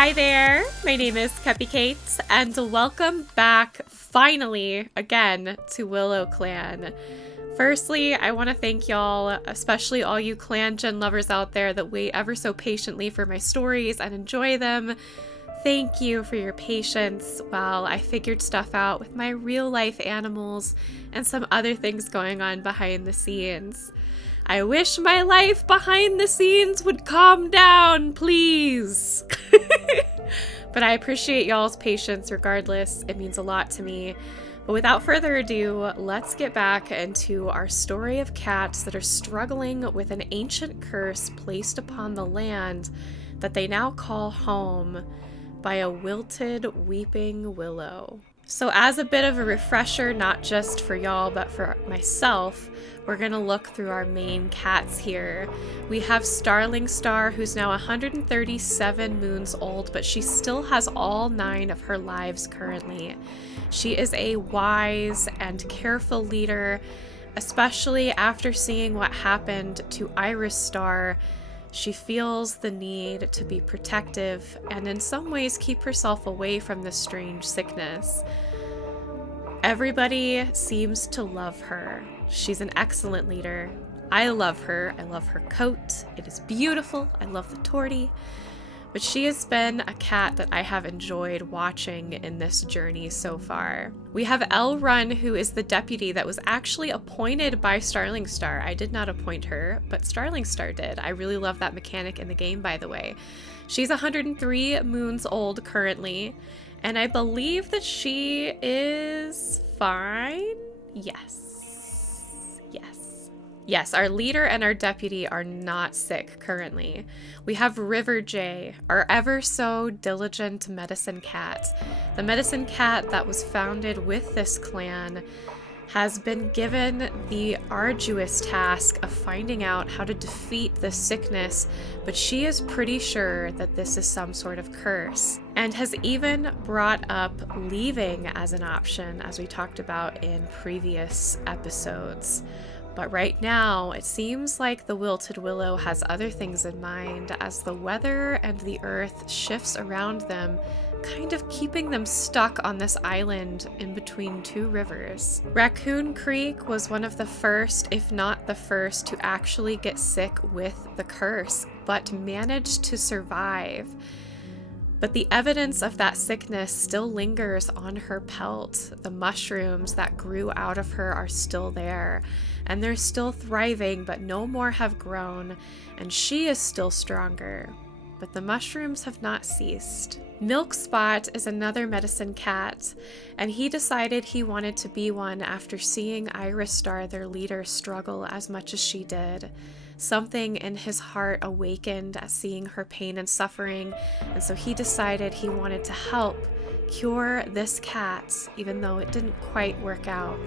Hi there, my name is Cupicate, and welcome back, finally, again, to Willow Clan. Firstly, I want to thank y'all, especially all you clangen lovers out there that wait ever so patiently for my stories and enjoy them. Thank you for your patience while I figured stuff out with my real-life animals and some other things going on behind the scenes. I wish my life behind the scenes would calm down, please. But I appreciate y'all's patience regardless. It means a lot to me. But without further ado, let's get back into our story of cats that are struggling with an ancient curse placed upon the land that they now call home by a wilted weeping willow. So as a bit of a refresher, not just for y'all, but for myself, we're going to look through our main cats here. We have Starling Star, who's now 137 moons old, but she still has all 9 of her lives currently. She is a wise and careful leader, especially after seeing what happened to Iris Star. She feels the need to be protective and in some ways keep herself away from this strange sickness. Everybody seems to love her. She's an excellent leader. I love her. I love her coat. It is beautiful. I love the tortie. But she has been a cat that I have enjoyed watching in this journey so far. We have Elle Run, who is the deputy that was actually appointed by Starling Star. I did not appoint her, but Starling Star did. I really love that mechanic in the game, by the way. She's 103 moons old currently, and I believe that she is fine. Yes, our leader and our deputy are not sick currently. We have River J, our ever so diligent medicine cat. The medicine cat that was founded with this clan has been given the arduous task of finding out how to defeat this sickness, but she is pretty sure that this is some sort of curse, and has even brought up leaving as an option, as we talked about in previous episodes. But right now, it seems like the wilted willow has other things in mind as the weather and the earth shifts around them, kind of keeping them stuck on this island in between 2 rivers. Raccoon Creek was one of the first, if not the first, to actually get sick with the curse, but managed to survive. But the evidence of that sickness still lingers on her pelt. The mushrooms that grew out of her are still there, and they're still thriving, but no more have grown, and she is still stronger. But the mushrooms have not ceased. Milk Spot is another medicine cat, and he decided he wanted to be one after seeing Iris Star, their leader, struggle as much as she did. Something in his heart awakened at seeing her pain and suffering, and so he decided he wanted to help cure this cat, even though it didn't quite work out.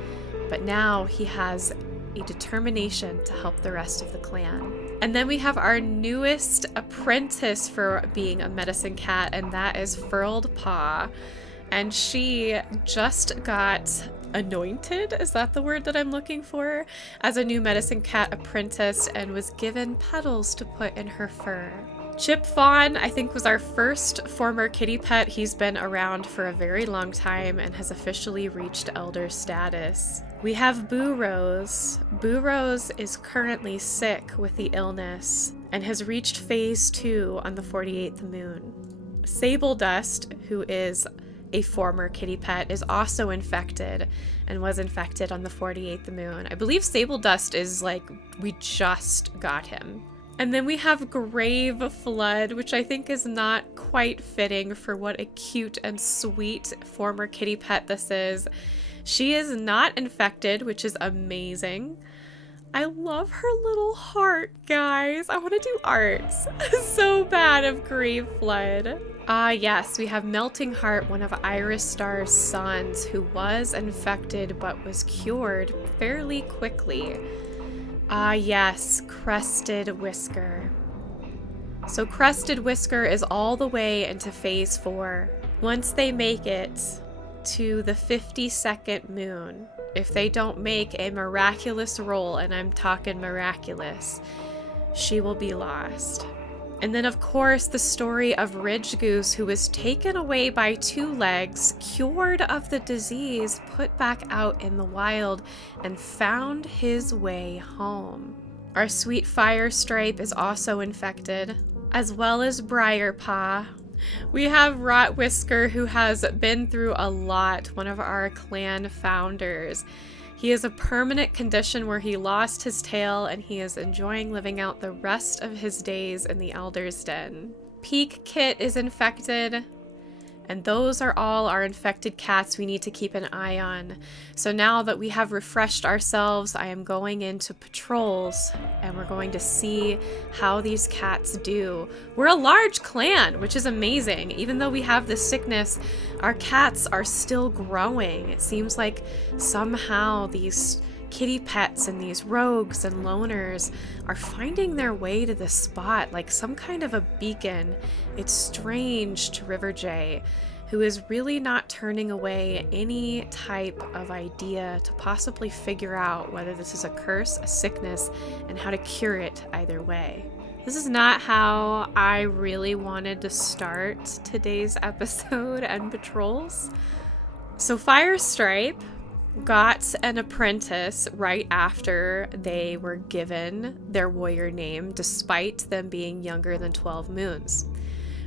But now he has a determination to help the rest of the clan. And then we have our newest apprentice for being a medicine cat, and that is Furled Paw. And she just got anointed, is that the word that I'm looking for, as a new medicine cat apprentice, and was given petals to put in her fur. Chip Fawn, I think, was our first former kitty pet. He's been around for a very long time and has officially reached elder status. We have Boo Rose. Boo Rose is currently sick with the illness and has reached phase 2 on the 48th moon. Sable Dust, who is a former kitty pet, is also infected and was infected on the 48th moon. I believe Sable Dust is like, we just got him. And then we have Grave Flood, which I think is not quite fitting for what a cute and sweet former kitty pet this is. She is not infected, which is amazing. I love her little heart, guys. I want to do art so bad of Grave Flood. Yes, we have Melting Heart, one of Iris Star's sons, who was infected but was cured fairly quickly. Yes, Crested Whisker. So Crested Whisker is all the way into phase 4. Once they make it to the 52nd moon, if they don't make a miraculous roll, and I'm talking miraculous, she will be lost. And then, of course, the story of Ridge Goose, who was taken away by 2 legs, cured of the disease, put back out in the wild, and found his way home. Our sweet fire stripe is also infected, as well as Briarpaw. We have Rot Whisker, who has been through a lot, one of our clan founders. He has a permanent condition where he lost his tail, and he is enjoying living out the rest of his days in the Elder's Den. Peak Kit is infected, and those are all our infected cats we need to keep an eye on. So now that we have refreshed ourselves, I am going into patrols, and we're going to see how these cats do. We're a large clan, which is amazing. Even though we have this sickness, our cats are still growing. It seems like somehow these kitty pets and these rogues and loners are finding their way to this spot like some kind of a beacon. It's strange to River J, who is really not turning away any type of idea to possibly figure out whether this is a curse, a sickness, and how to cure it either way. This is not how I really wanted to start today's episode and patrols. So Firestripe got an apprentice right after they were given their warrior name, despite them being younger than 12 moons.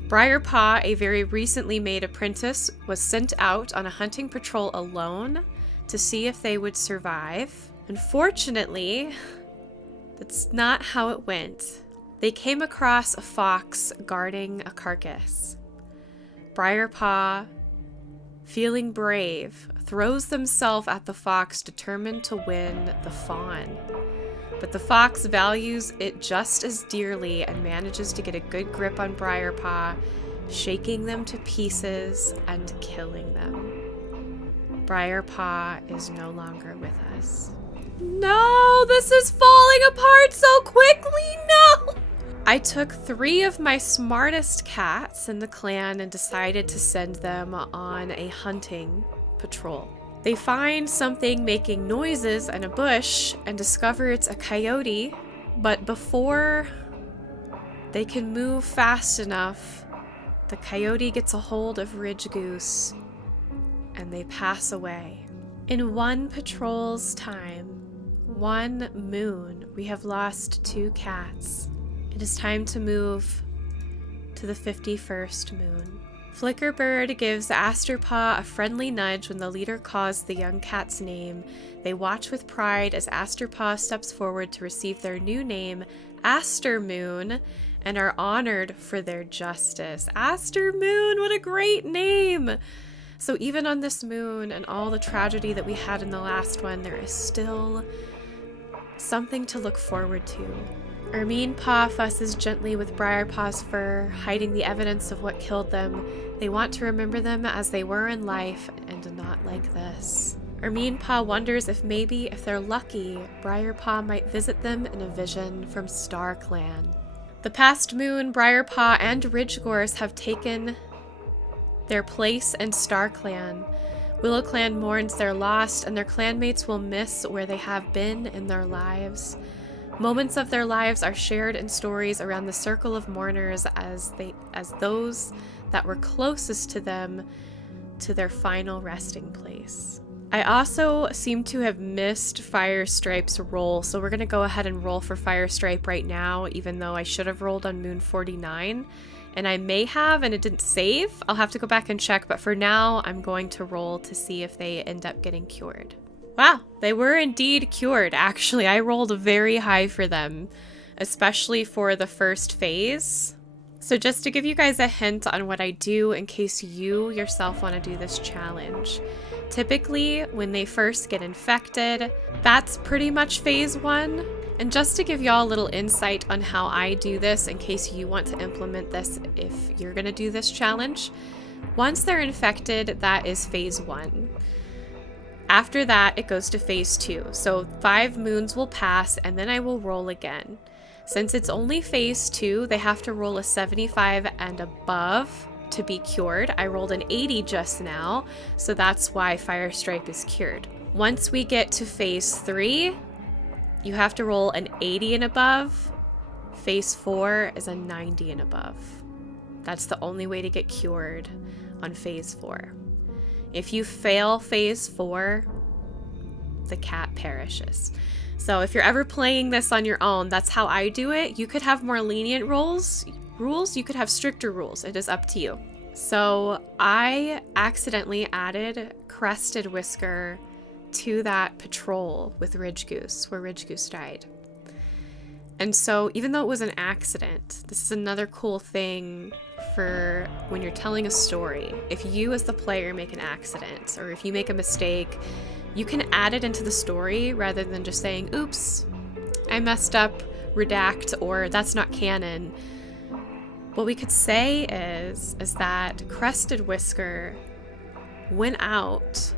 Briarpaw, a very recently made apprentice, was sent out on a hunting patrol alone to see if they would survive. Unfortunately, that's not how it went. They came across a fox guarding a carcass. Briarpaw, feeling brave, throws themselves at the fox, determined to win the fawn. But the fox values it just as dearly and manages to get a good grip on Briarpaw, shaking them to pieces and killing them. Briarpaw is no longer with us. No, this is falling apart so quickly, no! I took 3 of my smartest cats in the clan and decided to send them on a hunting patrol. They find something making noises in a bush and discover it's a coyote, but before they can move fast enough, the coyote gets a hold of Ridge Goose and they pass away. In 1 patrol's time, 1 moon, we have lost 2 cats. It is time to move to the 51st moon. Flickerbird gives Asterpaw a friendly nudge when the leader calls the young cat's name. They watch with pride as Asterpaw steps forward to receive their new name, Astermoon, and are honored for their justice. Astermoon, what a great name! So even on this moon and all the tragedy that we had in the last one, there is still something to look forward to. Ermine Paw fusses gently with Briarpaw's fur, hiding the evidence of what killed them. They want to remember them as they were in life and not like this. Ermine Paw wonders if maybe, if they're lucky, Briarpaw might visit them in a vision from Star Clan. The past moon, Briarpaw and Ridgegorse have taken their place in Star Clan. Willow Clan mourns their loss, and their clanmates will miss where they have been in their lives. Moments of their lives are shared in stories around the circle of mourners as those that were closest to them to their final resting place. I also seem to have missed Firestripe's roll, so we're going to go ahead and roll for Firestripe right now, even though I should have rolled on Moon 49. And I may have, and it didn't save. I'll have to go back and check, but for now, I'm going to roll to see if they end up getting cured. Wow, they were indeed cured, actually. I rolled very high for them, especially for the first phase. So just to give you guys a hint on what I do in case you yourself want to do this challenge. Typically, when they first get infected, that's pretty much phase 1. And just to give y'all a little insight on how I do this in case you want to implement this if you're going to do this challenge, once they're infected, that is phase 1. After that, it goes to phase 2. So 5 moons will pass, and then I will roll again. Since it's only phase 2, they have to roll a 75 and above to be cured. I rolled an 80 just now, so that's why Firestripe is cured. Once we get to phase 3, you have to roll an 80 and above Phase 4 is a 90 and above. That's the only way to get cured on phase 4. If you fail phase 4, the cat perishes. So if you're ever playing this on your own, that's how I do it. You could have more lenient rules. You could have stricter rules. It is up to you. So I accidentally added Crested Whisker to that patrol with Ridge Goose, where Ridge Goose died. And so even though it was an accident, this is another cool thing for when you're telling a story. If you as the player make an accident, or if you make a mistake, you can add it into the story rather than just saying, oops, I messed up, redact, or that's not canon. What we could say is that Crested Whisker went out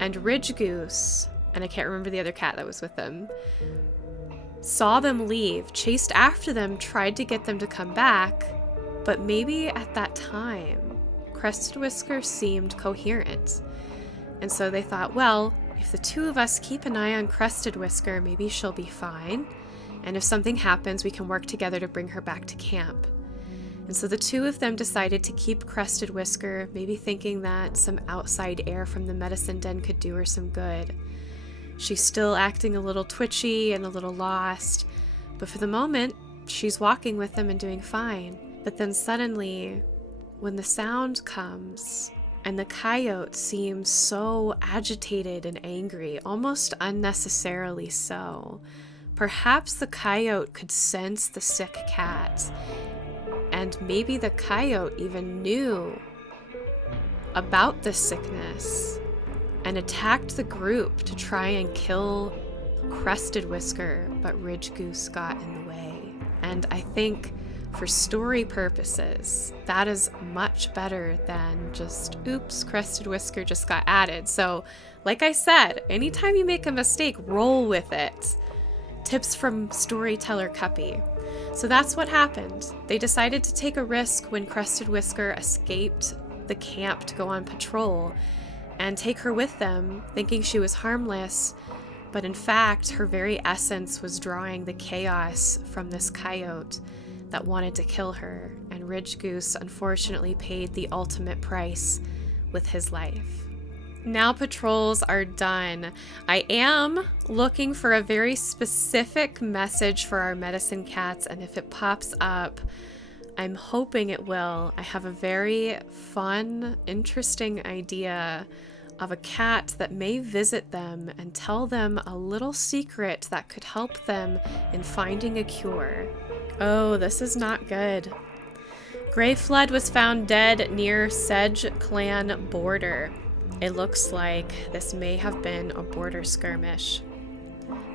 and Ridge Goose, and I can't remember the other cat that was with them, saw them leave, chased after them, tried to get them to come back, but maybe at that time, Crested Whisker seemed coherent. And so they thought, well, if the two of us keep an eye on Crested Whisker, maybe she'll be fine. And if something happens, we can work together to bring her back to camp. And so the two of them decided to keep Crested Whisker, maybe thinking that some outside air from the medicine den could do her some good. She's still acting a little twitchy and a little lost, but for the moment, she's walking with them and doing fine. But then suddenly, when the sound comes, and the coyote seems so agitated and angry, almost unnecessarily so, perhaps the coyote could sense the sick cat, and maybe the coyote even knew about this sickness and attacked the group to try and kill Crested Whisker, but Ridge Goose got in the way. And I think for story purposes, that is much better than just, oops, Crested Whisker just got added. So, like I said, anytime you make a mistake, roll with it. Tips from storyteller Cuppy. So that's what happened. They decided to take a risk when Crested Whisker escaped the camp to go on patrol and take her with them, thinking she was harmless, but in fact, her very essence was drawing the chaos from this coyote that wanted to kill her, and Ridge Goose unfortunately paid the ultimate price with his life. Now patrols are done. I am looking for a very specific message for our medicine cats, and if it pops up, I'm hoping it will. I have a very fun, interesting idea of a cat that may visit them and tell them a little secret that could help them in finding a cure. Oh, this is not good. Grey Flood was found dead near Sedge Clan border. It looks like this may have been a border skirmish.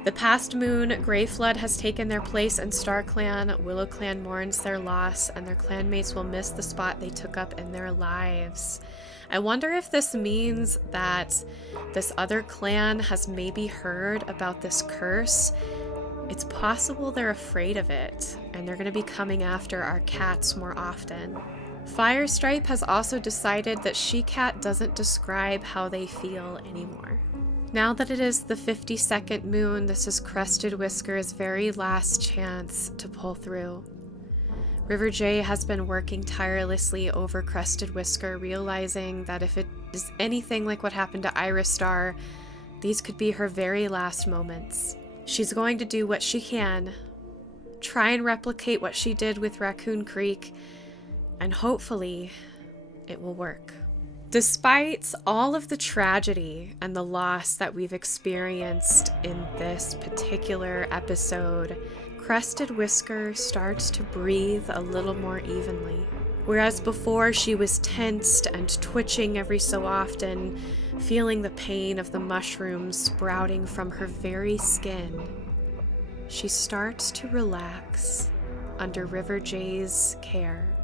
The past moon, Grey Flood has taken their place in Star Clan. Willow Clan mourns their loss, and their clanmates will miss the spot they took up in their lives. I wonder if this means that this other clan has maybe heard about this curse. It's possible they're afraid of it, and they're going to be coming after our cats more often. Firestripe has also decided that She-Cat doesn't describe how they feel anymore. Now that it is the 52nd moon, this is Crested Whisker's very last chance to pull through. River J has been working tirelessly over Crested Whisker, realizing that if it is anything like what happened to Iris Star, these could be her very last moments. She's going to do what she can, try and replicate what she did with Raccoon Creek, and hopefully it will work. Despite all of the tragedy and the loss that we've experienced in this particular episode, Crested Whisker starts to breathe a little more evenly. Whereas before she was tensed and twitching every so often, feeling the pain of the mushrooms sprouting from her very skin, she starts to relax under River J's care.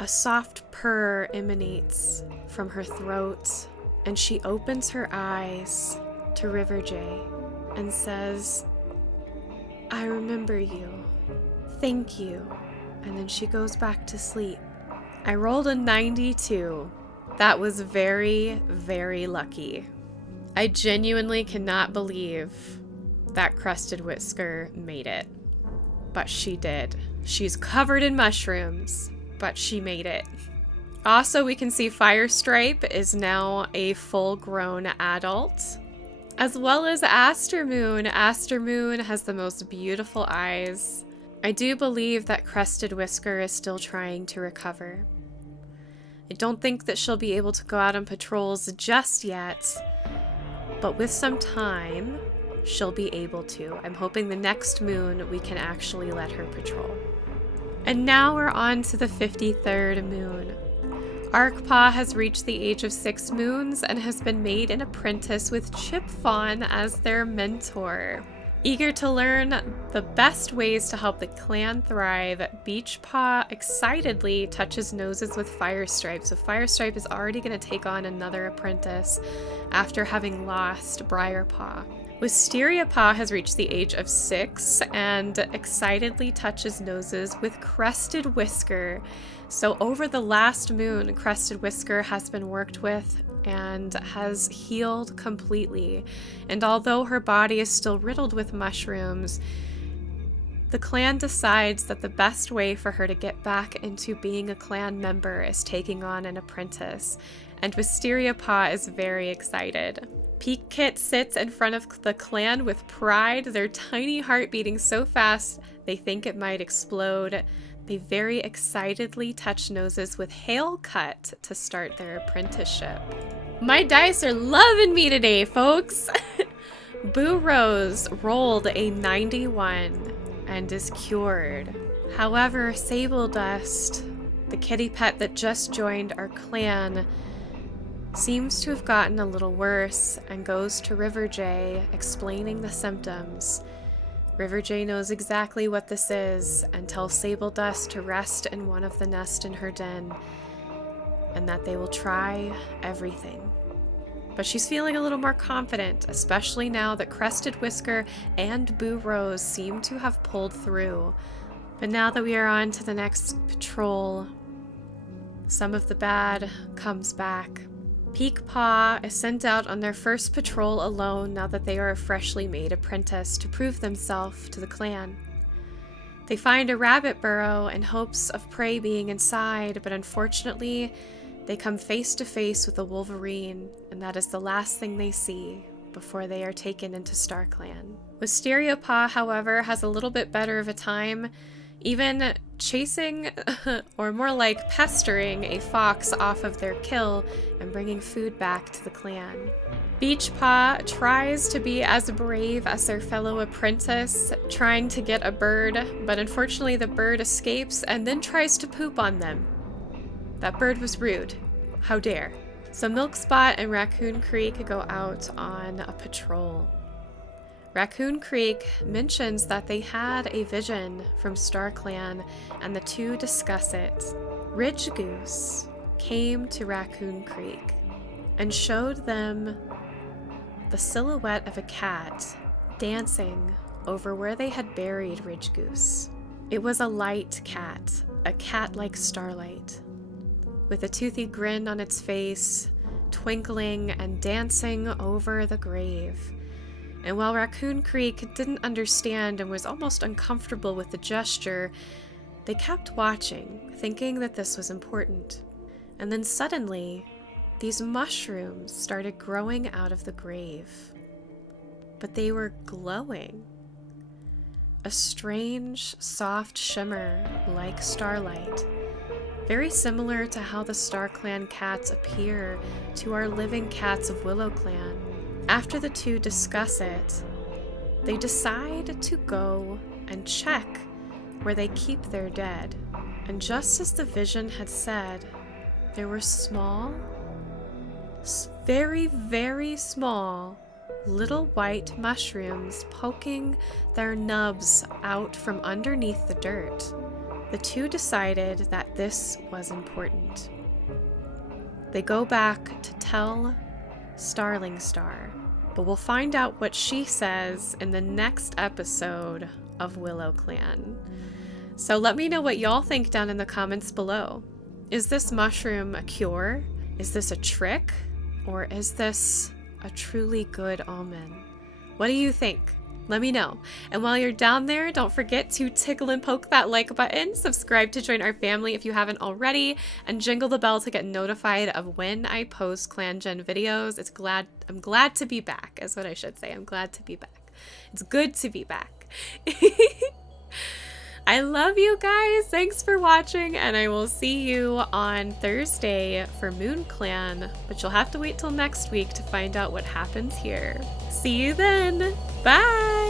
A soft purr emanates from her throat, and she opens her eyes to River J and says, "I remember you. Thank you." And then she goes back to sleep. I rolled a 92. That was very, very lucky. I genuinely cannot believe that Crested Whisker made it. but she did. She's covered in mushrooms, but she made it. Also, we can see Firestripe is now a full-grown adult, as well as Aster Moon. Aster Moon has the most beautiful eyes. I do believe that Crested Whisker is still trying to recover. I don't think that she'll be able to go out on patrols just yet, but with some time, she'll be able to. I'm hoping the next moon we can actually let her patrol. And now we're on to the 53rd moon. Arkpaw has reached the age of 6 moons and has been made an apprentice with Chipfawn as their mentor. Eager to learn the best ways to help the clan thrive, Beachpaw excitedly touches noses with Firestripe. So Firestripe is already going to take on another apprentice after having lost Briarpaw. Wisteriapaw has reached the age of 6 and excitedly touches noses with Crested Whisker. So over the last moon, Crested Whisker has been worked with and has healed completely. And although her body is still riddled with mushrooms, the clan decides that the best way for her to get back into being a clan member is taking on an apprentice. And Wisteriapaw is very excited. Cupicate sits in front of the clan with pride, their tiny heart beating so fast they think it might explode. They very excitedly touch noses with Hailcut to start their apprenticeship. My dice are loving me today, folks! Boo Rose rolled a 91 and is cured. However, Sable Dust, the kitty pet that just joined our clan, seems to have gotten a little worse and goes to River J explaining the symptoms. River J knows exactly what this is and tells Sable Dust to rest in one of the nests in her den and that they will try everything. But she's feeling a little more confident, especially now that Crested Whisker and Boo Rose seem to have pulled through. But now that we are on to the next patrol, some of the bad comes back. Peakpaw is sent out on their first patrol alone now that they are a freshly made apprentice to prove themselves to the clan. They find a rabbit burrow in hopes of prey being inside, but unfortunately, they come face to face with a wolverine, and that is the last thing they see before they are taken into StarClan. Wisteriapaw, however, has a little bit better of a time, even chasing, or more like pestering, a fox off of their kill and bringing food back to the clan. Beachpaw tries to be as brave as their fellow apprentice, trying to get a bird, but unfortunately the bird escapes and then tries to poop on them. That bird was rude. How dare. So Milkspot and Raccoon Creek go out on a patrol. Raccoon Creek mentions that they had a vision from StarClan, and the two discuss it. Ridge Goose came to Raccoon Creek and showed them the silhouette of a cat dancing over where they had buried Ridge Goose. It was a light cat, a cat like starlight, with a toothy grin on its face, twinkling and dancing over the grave. And while Raccoon Creek didn't understand and was almost uncomfortable with the gesture, they kept watching, thinking that this was important. And then suddenly, these mushrooms started growing out of the grave. But they were glowing. A strange, soft shimmer like starlight, very similar to how the StarClan cats appear to our living cats of Willow Clan. After the two discuss it, they decide to go and check where they keep their dead. And just as the vision had said, there were small, very, very small, little white mushrooms poking their nubs out from underneath the dirt. The two decided that this was important. They go back to tell Starling Star, but we'll find out what she says in the next episode of Willow Clan. So let me know what y'all think down in the comments below. Is this mushroom a cure? Is this a trick? Or is this a truly good omen? What do you think? Let me know. And while you're down there, don't forget to tickle and poke that like button, subscribe to join our family if you haven't already, and jingle the bell to get notified of when I post clangen videos. I'm glad to be back, is what I should say. I'm glad to be back. It's good to be back. I love you guys. Thanks for watching, and I will see you on Thursday for Moon Clan, but you'll have to wait till next week to find out what happens here. See you then. Bye!